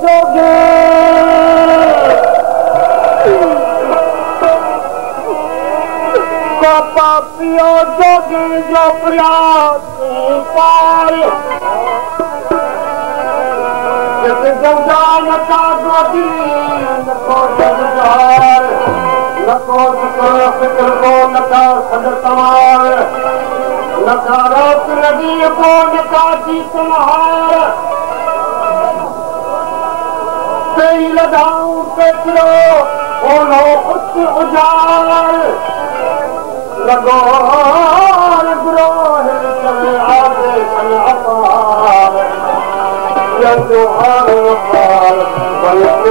जोगे पापा पियो जोगे जो प्रयास पार जंजान का गोदी नको जंजार नको फिक्र को नका सदर तमार नका रात नदी को नका जीत नहार तेरी लगाऊं पेटलो ओनो उच्च उजार लगोर ग्रोह चले आगे सन अपार यंदो हार पार बलित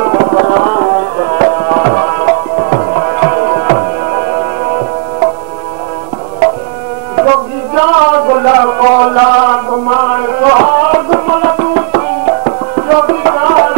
जोगी जाग लकोला गुमान सुहाग मलकूती जोगी जाग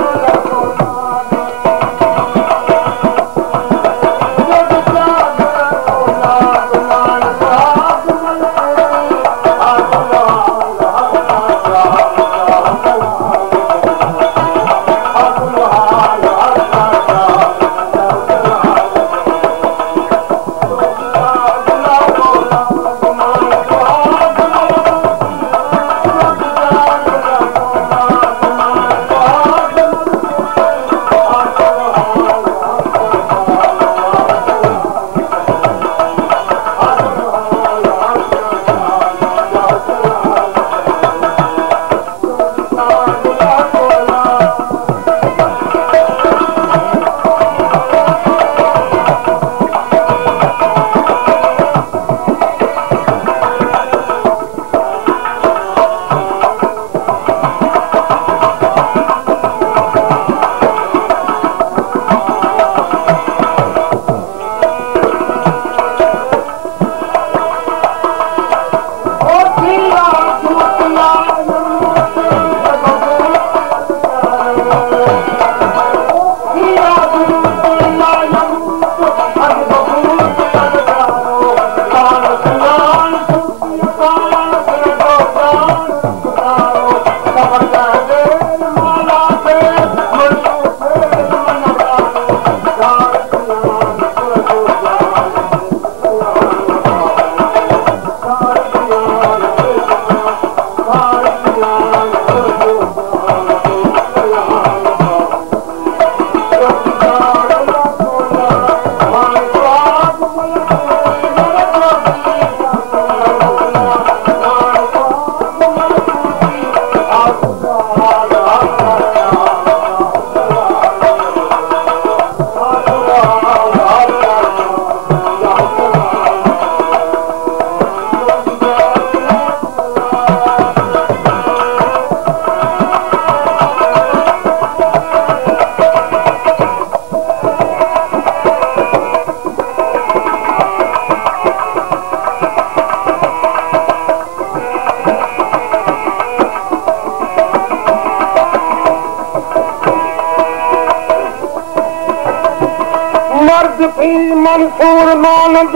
मंसूर मानद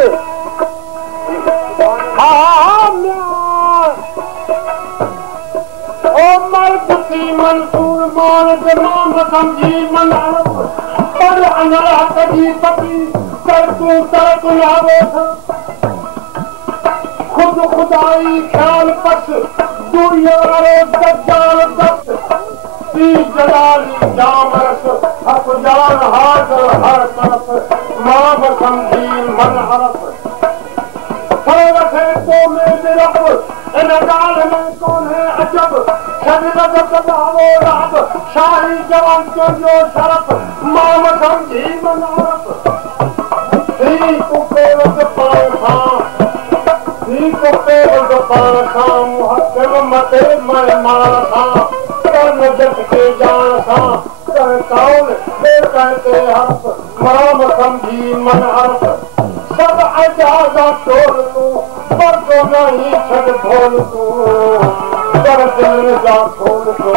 ओ मर्द की मंसूर मानद नाम समझी मनाव पर अनरा कभी पति कर तू तरक लावे खुद खुदाई ख्याल पस दुनिया रो दज्जाल दस्त ती जलाली जामरस हक जान हाजर हर तरफ मां समझी मन हरफ रखे तो मेरे रब इन गाल में कौन है अजब शरीरत कदावो रब शाही जवान जो शरफ मां समझी मन हरफ धी को पेवत पान खां मुहक्कम मते मैं मार खां कर्म जट के जान खां कर कौन बे कहते हरफ मां समझी मन हरफ सब अजाजा तोड़ तू पर तो नहीं छड़ ढोल तू कर दिल जा खोल तू